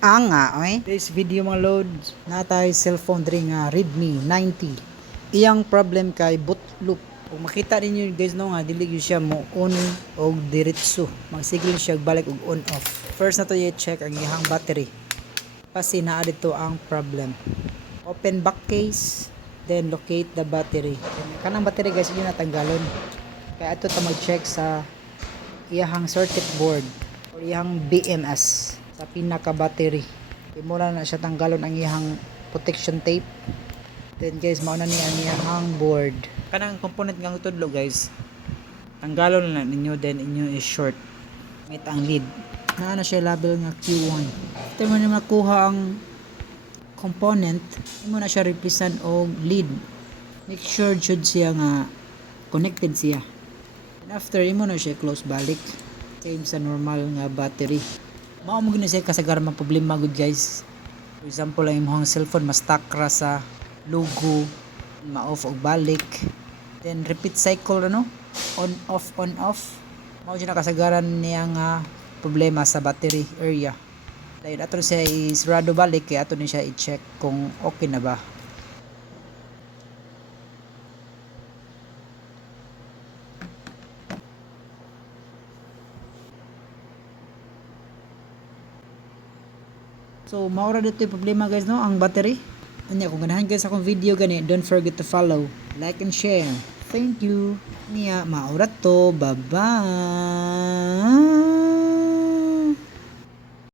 Oy. This video mga loads, natay cellphone diri nga Redmi 90. Iyang problem kay boot loop. Kung makita ninyo guys no nga dili gyud siya mo on og diretso. Magsigil siya balik og on off. First na to i-check ang iyang battery. Kasi naa dito ang problem. Open back case, then locate the battery. Kanang battery guys yun natanggalon. Kaya ato ta mag-check sa iyang circuit board or iyang BMS sa pinaka battery. Muna na siya tanggalon ang iyang protection tape. Then guys mao na ni ang iyang board. Kanang component nga tudlo guys. Tanggalon na ninyo then inyo is short. Mit ang lead. Na siya label nga Q1. After mo na makuha ang component, mo na siya replacean og lead. Make sure jud siya nga connected siya. And after imo na siya close balik. Same sa normal nga battery. Mao mo gina siya kasagaran mga problema gud guys. For example ang imong cellphone ma-stuck ra sa logo, ma-off og balik. Then repeat cycle ano? On off. Mao siya kasagaran niya nga problema sa battery area. Dahil ato siya isarado balik kaya ato ni siya i-check kung okay na ba. So, maura dito yung problema guys, no? Ang battery. Anya, kung ganahan guys akong video gani, don't forget to follow, like and share. Thank you. Niya, maura to. Bye-bye.